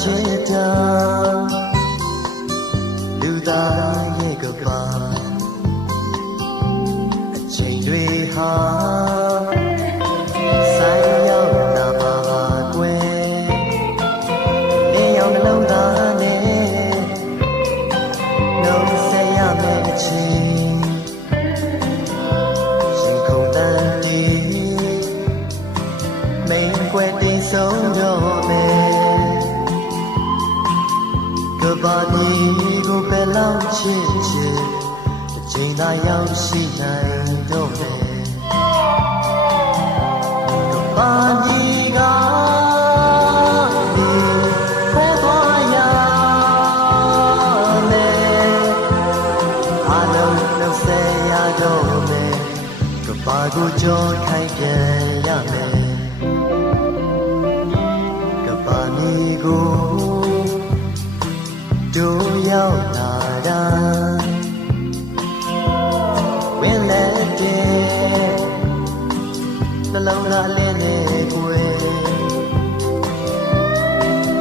ချစ်တာလူသားရဲ့ကပါအချိန်တွေဟာဆိုင်ရောက်လာပါကွယ်နေရောက်နှလုံးသားနဲ့နှုတ်ဆက်ရမယ့်အချိန်ရှင်ခုန်တန်တီမိန်ကွယ်တည်ဆုံးတော့ ကဘာဒီကိုပဲလောက်ချစ်ချစ်အချိန်သာရောက်ရှိနိုင်တော့မယ်ကဘာဒီကဒီခွဲသွားရမယ်အလုံးလုံးဆဲရတော့မယ်ကဘာကိုကြောခိုင် လာတာဝင်လက်တဲ့နှလုံးသားလေးနဲ့ကိုယ်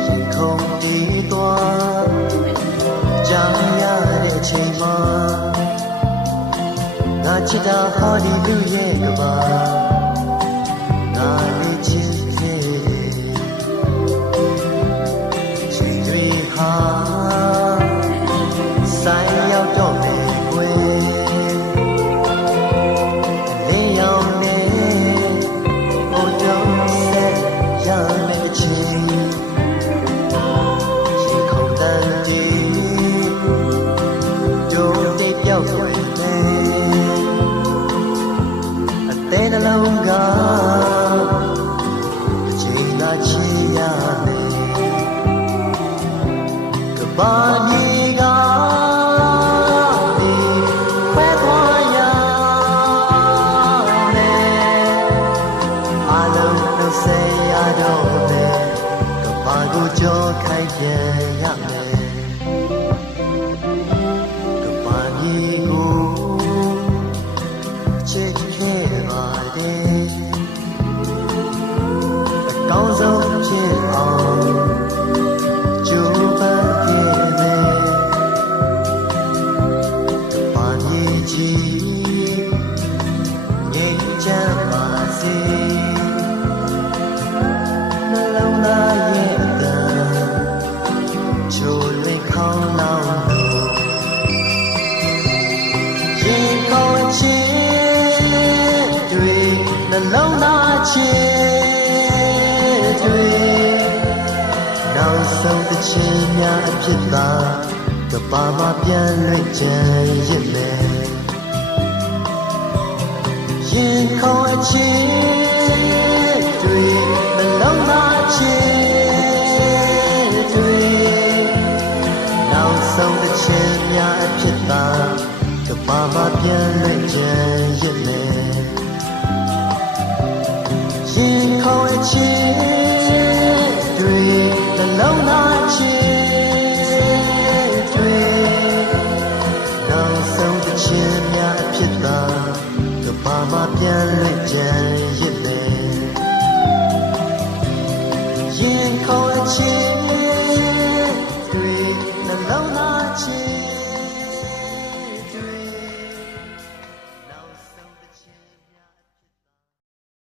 ရင်ခုန်တီးသွားကြားရတဲ့အချိန်မှာငါချစ်တာဟာဒီလူရဲ့ကပါငါလေးချစ် လုံးကအချိန်သာချီရမယ်ကဘာဒီကဒီခွဲသွားရမယ်အလုံးလုံးစေရတော့မယ်ကဘာကိုကြောခိုင်ပြန် လုံးသားချစ်တွေနောက်ဆုံးတစ်ချိန်များအဖြစ်သာကဘာမှပြန်လွင့်ချင်ရစ်မယ်ရင်ခေါ်အချစ်တွေမလုံးသားချစ်တွေနောက်ဆုံးတစ်ချိန်များအဖြစ်သာကဘာမှပြန်လွင့်ချင်ရစ်မယ် 人间一 trên.